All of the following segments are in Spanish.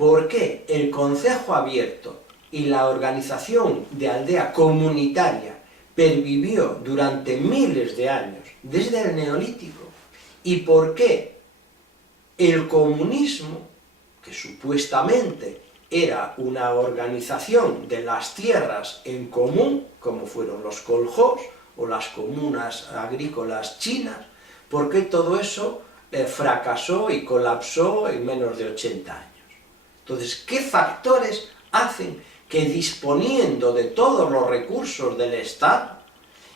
por qué el concejo abierto y la organización de aldea comunitaria pervivió durante miles de años, desde el Neolítico, y por qué el comunismo, que supuestamente era una organización de las tierras en común, como fueron los koljós o las comunas agrícolas chinas, por qué todo eso fracasó y colapsó en menos de 80 años. Entonces, ¿qué factores hacen que disponiendo de todos los recursos del Estado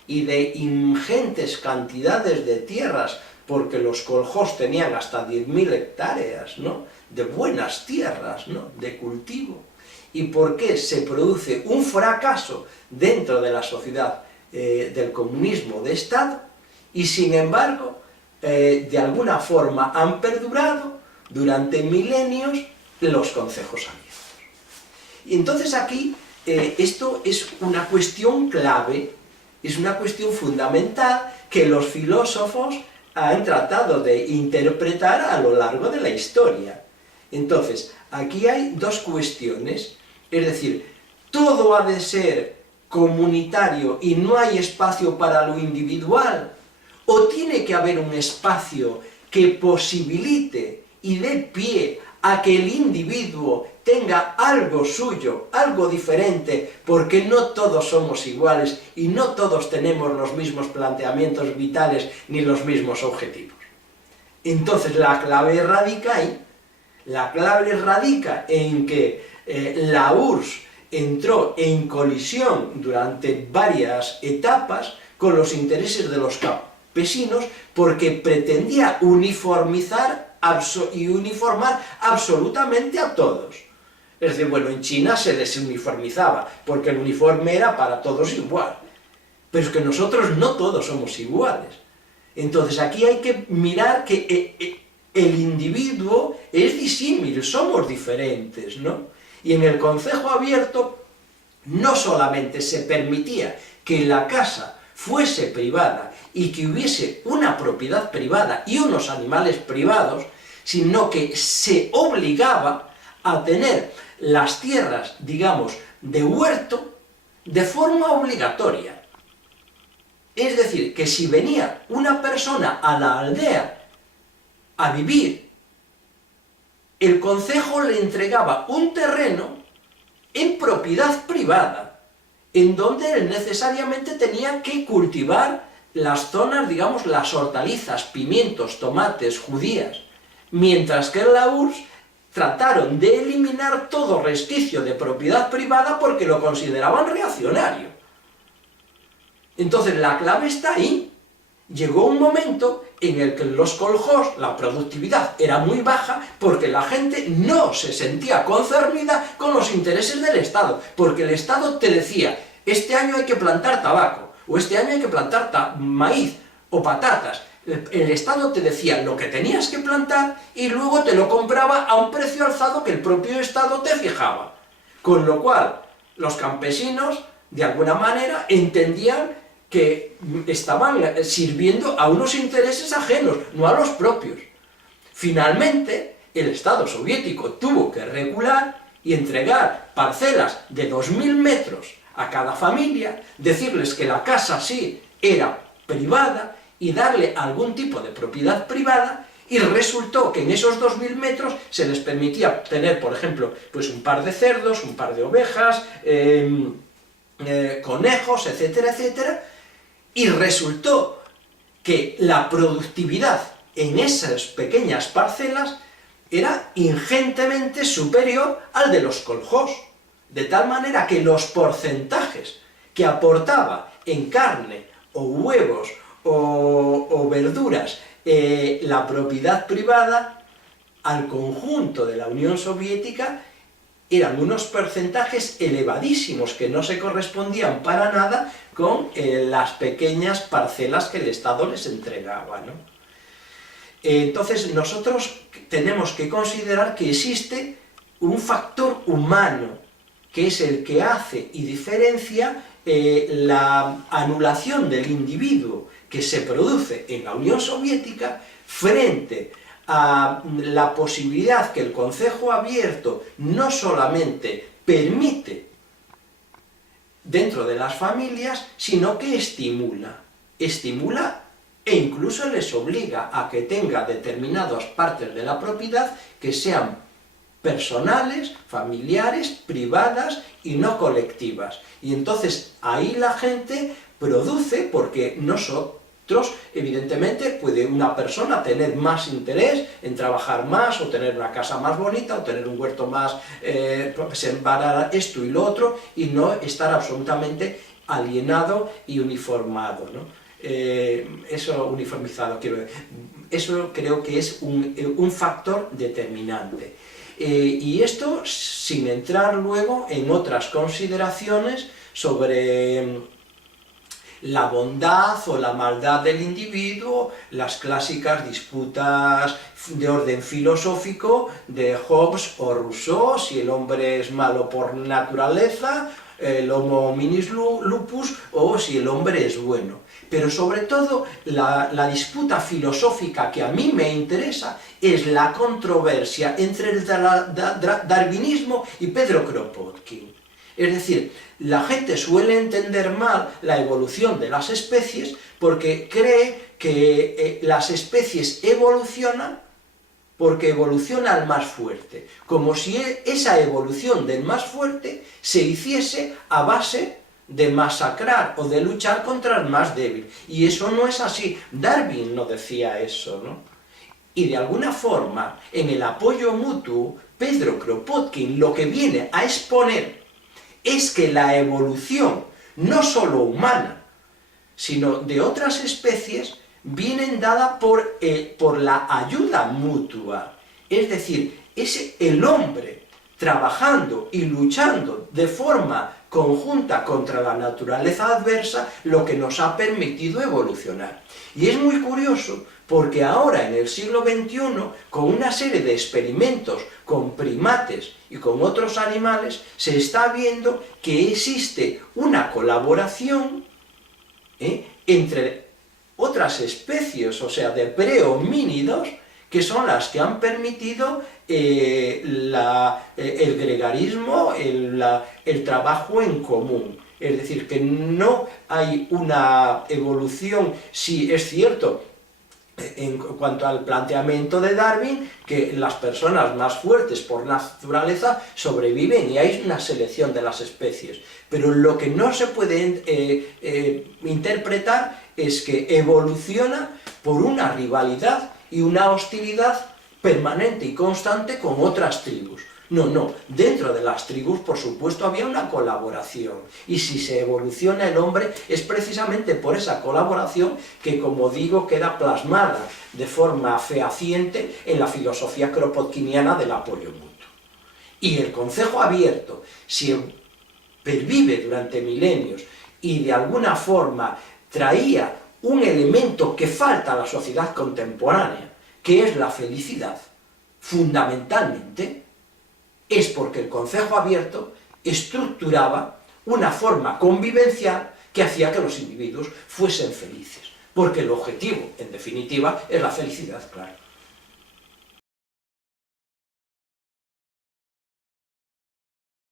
y de ingentes cantidades de tierras, porque los koljós tenían hasta 10.000 hectáreas, ¿no?, de buenas tierras, ¿no?, de cultivo, y por qué se produce un fracaso dentro de la sociedad del comunismo de Estado, y sin embargo, de alguna forma han perdurado durante milenios los concejos abiertos? Y entonces aquí, esto es una cuestión clave, es una cuestión fundamental que los filósofos han tratado de interpretar a lo largo de la historia. Entonces, aquí hay dos cuestiones, es decir, todo ha de ser comunitario y no hay espacio para lo individual, o tiene que haber un espacio que posibilite y dé pie a que el individuo tenga algo suyo, algo diferente, porque no todos somos iguales y no todos tenemos los mismos planteamientos vitales ni los mismos objetivos. Entonces la clave radica ahí. La clave radica en que la URSS entró en colisión durante varias etapas con los intereses de los campesinos porque pretendía uniformizar y uniformar absolutamente a todos. Es decir, bueno, en China se desuniformizaba, porque el uniforme era para todos igual. Pero es que nosotros no todos somos iguales. Entonces aquí hay que mirar que el individuo es disímil, somos diferentes, ¿no? Y en el concejo abierto no solamente se permitía que la casa fuese privada y que hubiese una propiedad privada y unos animales privados, sino que se obligaba a tener las tierras, digamos, de huerto de forma obligatoria. Es decir, que si venía una persona a la aldea a vivir, el concejo le entregaba un terreno en propiedad privada, en donde él necesariamente tenía que cultivar las zonas, digamos, las hortalizas, pimientos, tomates, judías, mientras que en la URSS trataron de eliminar todo resquicio de propiedad privada porque lo consideraban reaccionario. Entonces la clave está ahí. Llegó un momento en el que en los koljós la productividad era muy baja porque la gente no se sentía concernida con los intereses del Estado, porque el Estado te decía, este año hay que plantar tabaco, o este año hay que plantar maíz, o patatas. El Estado te decía lo que tenías que plantar y luego te lo compraba a un precio alzado que el propio Estado te fijaba. Con lo cual, los campesinos, de alguna manera, entendían que estaban sirviendo a unos intereses ajenos, no a los propios. Finalmente, el Estado soviético tuvo que regular y entregar parcelas de 2000 metros a cada familia, decirles que la casa sí era privada y darle algún tipo de propiedad privada, y resultó que en esos 2000 metros se les permitía tener, por ejemplo, pues un par de cerdos, un par de ovejas, conejos, etcétera, etcétera, y resultó que la productividad en esas pequeñas parcelas era ingentemente superior al de los koljós, de tal manera que los porcentajes que aportaba en carne o huevos o verduras la propiedad privada al conjunto de la Unión Soviética eran unos porcentajes elevadísimos que no se correspondían para nada con las pequeñas parcelas que el Estado les entregaba, ¿no? Entonces nosotros tenemos que considerar que existe un factor humano, que es el que hace y diferencia la anulación del individuo que se produce en la Unión Soviética frente a la posibilidad que el concejo abierto no solamente permite dentro de las familias, sino que estimula e incluso les obliga a que tenga determinadas partes de la propiedad que sean personales, familiares, privadas y no colectivas. Y entonces ahí la gente produce, porque nosotros, evidentemente, puede una persona tener más interés en trabajar más, o tener una casa más bonita, o tener un huerto más, sembrar esto y lo otro, y no estar absolutamente alienado y uniformado, ¿no? Eso uniformizado, quiero decir. Eso creo que es un factor determinante. Y esto sin entrar luego en otras consideraciones sobre la bondad o la maldad del individuo, las clásicas disputas de orden filosófico de Hobbes o Rousseau, si el hombre es malo por naturaleza, el homo hominis lupus, o si el hombre es bueno. Pero sobre todo la disputa filosófica que a mí me interesa es la controversia entre el darwinismo y Pedro Kropotkin. Es decir, la gente suele entender mal la evolución de las especies porque cree que las especies evolucionan porque evoluciona el más fuerte, como si esa evolución del más fuerte se hiciese a base de masacrar o de luchar contra el más débil. Y eso no es así. Darwin no decía eso, ¿no? Y de alguna forma, en el apoyo mutuo, Pedro Kropotkin lo que viene a exponer es que la evolución, no solo humana, sino de otras especies, vienen dada por la ayuda mutua. Es decir, es el hombre trabajando y luchando de forma conjunta contra la naturaleza adversa lo que nos ha permitido evolucionar. Y es muy curioso porque ahora en el siglo XXI, con una serie de experimentos con primates y con otros animales, se está viendo que existe una colaboración entre otras especies, o sea, de prehomínidos, que son las que han permitido el gregarismo, el trabajo en común. Es decir, que no hay una evolución, sí es cierto, en cuanto al planteamiento de Darwin, que las personas más fuertes por naturaleza sobreviven y hay una selección de las especies. Pero lo que no se puede interpretar es que evoluciona por una rivalidad y una hostilidad permanente y constante con otras tribus. No, dentro de las tribus, por supuesto, había una colaboración. Y si se evoluciona el hombre, es precisamente por esa colaboración que, como digo, queda plasmada de forma fehaciente en la filosofía kropotkiniana del apoyo mutuo. Y el concejo abierto, si pervive durante milenios y de alguna forma traía un elemento que falta a la sociedad contemporánea, que es la felicidad, fundamentalmente, es porque el concejo abierto estructuraba una forma convivencial que hacía que los individuos fuesen felices. Porque el objetivo, en definitiva, es la felicidad, claro.